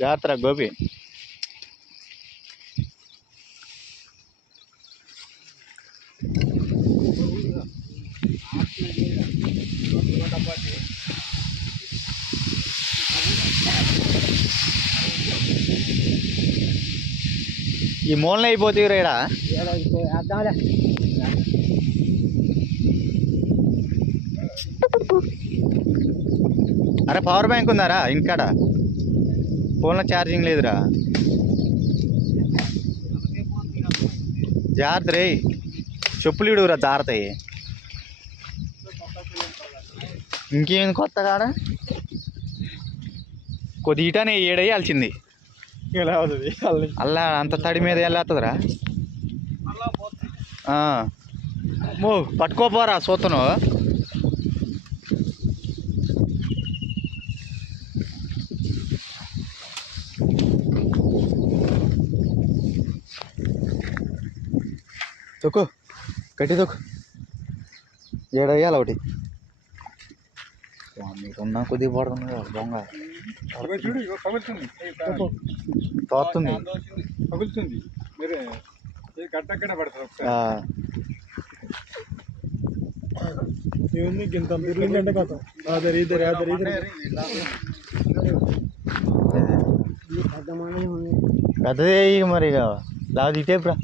జాతర గోపి ఈ మూలన అయిపోతే రేడా అరే పవర్ బ్యాంక్ ఉందారా ఇంకాడ ఫోన్లో ఛార్జింగ్ లేదురా జాగ్రత్త రే చెప్పులు ఇడుగురా జారుతాయి ఇంకేం కొత్త కాడ కొద్ది ఇటానే ఏడేయాల్సింది అల్లా అంత తడి మీద వెళ్ళేస్తుందిరా మో పట్టుకోపోరా చూతను తొక్కు గట్టి తొక్కు ఏడయ్యాలి ఒకటి మీకున్నా కొద్దిగా పడుతుంది దొంగ తోస్తుంది పెద్దదే మరి ఇక లావు ఇటేపురా